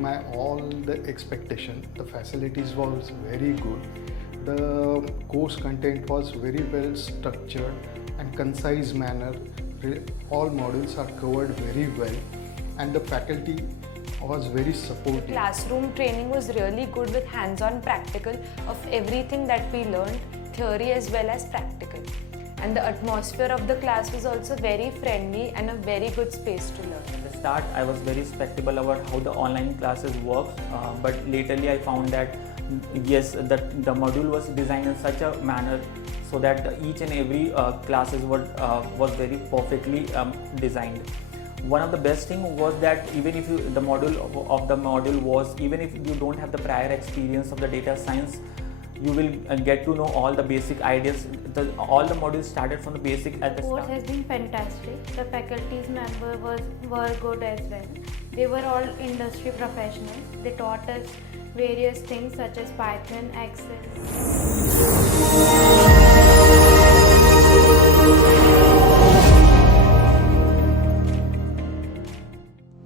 my all the expectation. The facilities was very good. The course content was very well structured and concise manner. All modules are covered very well, and the faculty was very supportive. Classroom training was really good with hands-on practical of everything that we learned, theory as well as practical. And the atmosphere of the class was also very friendly and a very good space to learn. At the start, I was very skeptical about how the online classes work, but lately I found that yes, the module was designed in such a manner so that each and every classes was very perfectly designed. One of the best thing was that even if the module was, even if you don't have the prior experience of the data science, you will get to know all the basic ideas. All the modules started from the basic at the start. The course has been fantastic. The faculty's members were good as well. They were all industry professionals. They taught us various things such as Python, Excel.